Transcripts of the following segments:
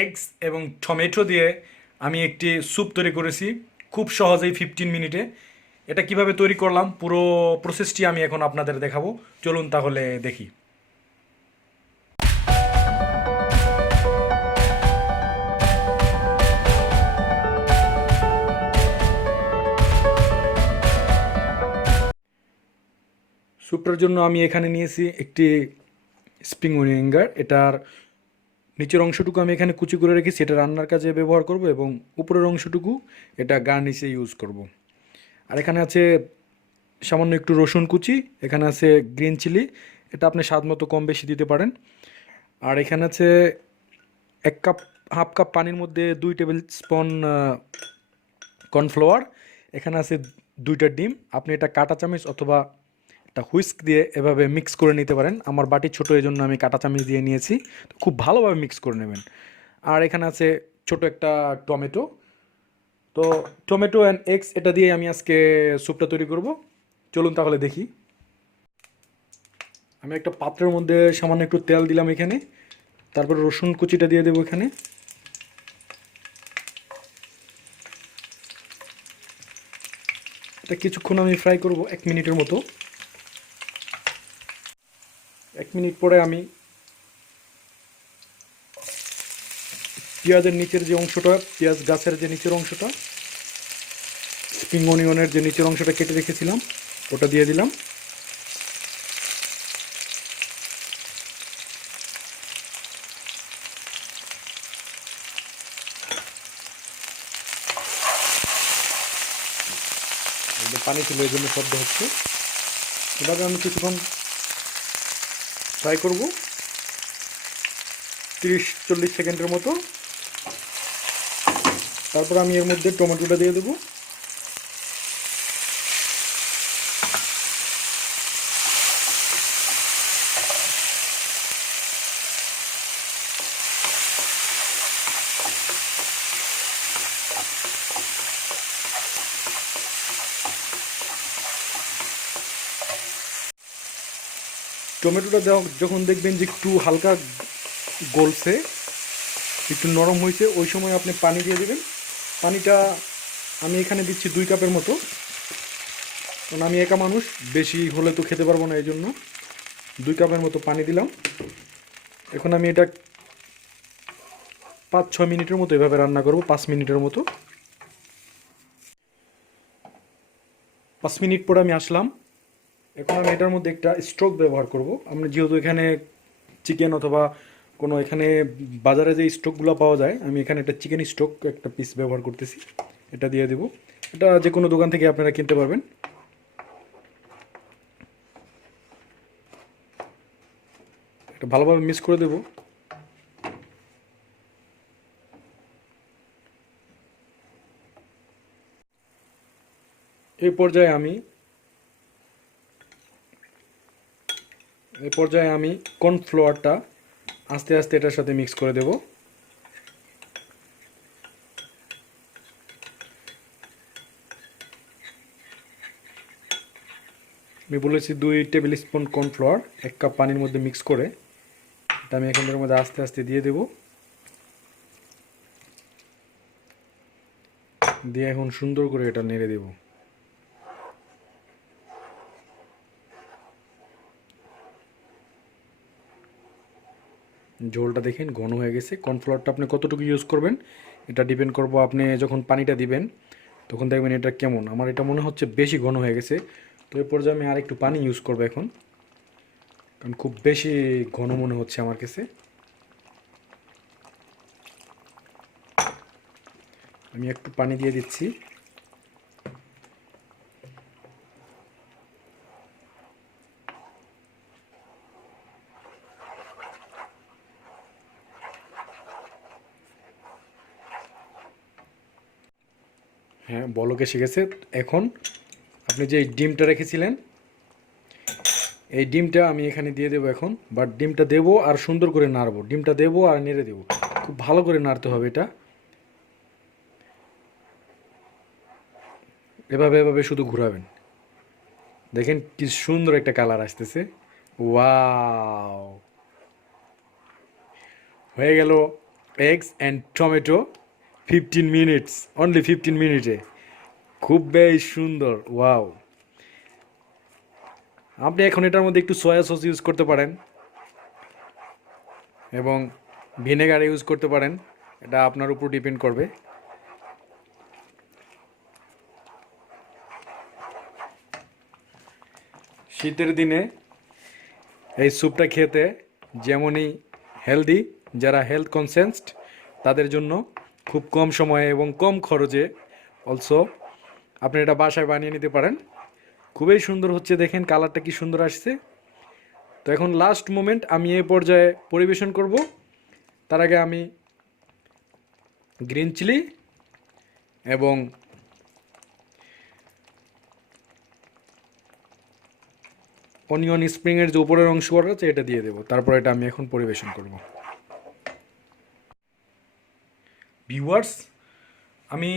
Eggs এবং tomato দিয়ে আমি একটি স্যুপ তৈরি করেছি খুব সহজেই 15 মিনিটে। এটা কিভাবে তৈরি করলাম পুরো প্রসেসটি আমি এখন আপনাদের দেখাবো। চলুন তাহলে দেখি। স্যুপটার জন্য আমি এখানে নিয়েছি একটি স্প্রিং অনিয়ন। এটার নিচের অংশটুকু আমি এখানে কুচি করে রেখেছি, এটা রান্নার কাজে ব্যবহার করব এবং উপরের অংশটুকু এটা গার্নিশে ইউজ করব। আর এখানে আছে সামান্য একটু রসুন কুচি, এখানে আছে গ্রিন চিলি, এটা আপনি স্বাদ মতো কম বেশি দিতে পারেন। আর এখানে আছে 1 কাপ, হাফ কাপ পানির মধ্যে 2 টেবিল স্পুন কর্নফ্লাওয়ার। এখানে আছে 2টা ডিম, আপনি এটা কাঁটা চামচ অথবা একটা হুইস্ক দিয়ে এভাবে মিক্স করে নিতে পারেন। আমার বাটি ছোটো, এই জন্য আমি কাঁটা চামচ দিয়ে নিয়েছি। তো খুব ভালোভাবে মিক্স করে নেবেন। আর এখানে আছে ছোট একটা টমেটো। তো টমেটো অ্যান্ড এগস এটা দিয়ে আমি আজকে স্যুপটা তৈরি করব। চলুন তাহলে দেখি। আমি একটা পাত্রের মধ্যে সামান্য একটু তেল দিলাম এখানে, তারপর রসুন কুচিটা দিয়ে দেবো এখানে। এটা কিছুক্ষণ আমি ফ্রাই করব, 1 মিনিটের মতো। 1 মিনিট পরে আমি পেঁয়াজের নিচের যে অংশটা, পেঁয়াজ গাছের যে নিচের অংশটা, স্প্রিং অনিয়নের যে নিচের অংশটা কেটে রেখেছিলাম ওটা দিয়ে দিলাম। পানি ছিল এই জন্য শব্দ হচ্ছে। এভাবে আমি কিছুক্ষণ ফ্রাই করব, 30-40 সেকেন্ডের মতো। তারপর আমি এর মধ্যে টমেটোটা দিয়ে দেবো। টমেটোটা যখন দেখবেন যে একটু হালকা গলছে, একটু নরম হয়েছে, ওই সময় আপনি পানি দিয়ে দেবেন। পানিটা আমি এখানে দিচ্ছি 2 কাপের মতো, কারণ আমি একা মানুষ, বেশি হলে তো খেতে পারবো না, এই জন্য 2 কাপের মতো পানি দিলাম। এখন আমি এটা 5-6 মিনিটের মতো এভাবে রান্না করব, 5 মিনিটের মতো। 5 মিনিট পরে আমি আসলাম। এখন আমি এটার মধ্যে একটা স্ট্রোক ব্যবহার করব। আমরা যেহেতু এখানে চিকেন অথবা কোনো এখানে বাজারে যে স্ট্রোকগুলো পাওয়া যায়, আমি এখানে একটা চিকেন স্ট্রোক একটা পিস ব্যবহার করতেছি, এটা দিয়ে দেব। এটা যে কোনো দোকান থেকে আপনারা কিনতে পারবেন। এটা ভালোভাবে মিক্স করে দেব। এই পর্যায়ে আমি কর্নফ্লাওয়ারটা আস্তে আস্তে এটার সাথে মিক্স করে দেব। আমি বলেছি 2 টেবিল স্পুন কর্নফ্লাওয়ার 1 কাপ পানির মধ্যে মিক্স করে, এটা আমি এখানের মধ্যে আস্তে আস্তে দিয়ে দেব। দিয়ে এখন সুন্দর করে এটা নেড়ে দেব। ঝোলটা দেখেন ঘন হয়ে গেছে। কর্নফ্লাওয়ারটা আপনি কতটুকু ইউজ করবেন এটা ডিপেন্ড করবো, আপনি যখন পানিটা দিবেন তখন দেখবেন এটা কেমন। আমার এটা মনে হচ্ছে বেশি ঘন হয়ে গেছে, তো এই পর্যায়ে আমি আরেকটু পানি ইউজ করবো এখন, কারণ খুব বেশি ঘন মনে হচ্ছে আমার কাছে। আমি একটু পানি দিয়ে দিচ্ছি। হ্যাঁ, বলক এসে গেছে। এখন আপনি যে ডিমটা রেখেছিলেন, এই ডিমটা আমি এখানে দিয়ে দেবো এখন। বাট ডিমটা দেবো আর সুন্দর করে নাড়বো, ডিমটা দেবো আর নেড়ে দেবো, খুব ভালো করে নাড়তে হবে এটা। এভাবে এভাবে শুধু ঘোরাবেন। দেখেন কি সুন্দর একটা কালার আসতেছে। ওয়াও, হয়ে গেল eggs and tomato 15 minutes, only 15 মিনিটে। খুব বেশ সুন্দর, ওয়াও। আপনি এখন এটার মধ্যে একটু সয়া সস ইউজ করতে পারেন এবং ভিনেগার ইউজ করতে পারেন, এটা আপনার উপর ডিপেন্ড করবে। শীতের দিনে এই স্যুপটা খেতে যেমনই হেলদি, যারা হেলথ কনসিয়াসড তাদের জন্য খুব কম সময়ে এবং কম খরচে অলসো আপনি এটা বাসায় বানিয়ে নিতে পারেন। খুবই সুন্দর হচ্ছে, দেখেন কালারটা কি সুন্দর আসছে। তো এখন লাস্ট মোমেন্ট আমি এই পর্যায়ে পরিবেশন করব। তার আগে আমি গ্রিন চিলি এবং অনিয়ন স্প্রিংয়ের যে উপরের অংশ আছে এটা দিয়ে দেবো, তারপর এটা আমি এখন পরিবেশন করব। ভিউয়ার্স, আমি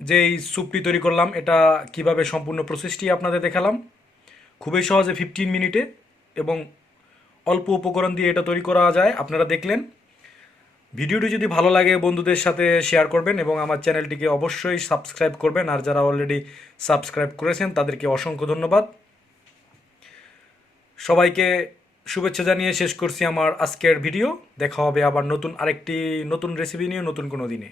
যে এই স্যুপটি তৈরি করলাম এটা কিভাবে সম্পূর্ণ প্রসেসটি আপনাদের দেখালাম খুবই সহজে 15 মিনিটে, এবং অল্প উপকরণ দিয়ে এটা তৈরি করা যায়, আপনারা দেখলেন। ভিডিওটি যদি ভালো লাগে বন্ধুদের সাথে শেয়ার করবেন এবং আমার চ্যানেলটিকে অবশ্যই সাবস্ক্রাইব করবেন, আর যারা অলরেডি সাবস্ক্রাইব করেছেন তাদেরকে অসংখ্য ধন্যবাদ। সবাইকে শুভেচ্ছা জানিয়ে শেষ করছি আমার আজকের ভিডিও। দেখা হবে আবার নতুন আরেকটি নতুন রেসিপি নিয়ে নতুন কোনো দিনে।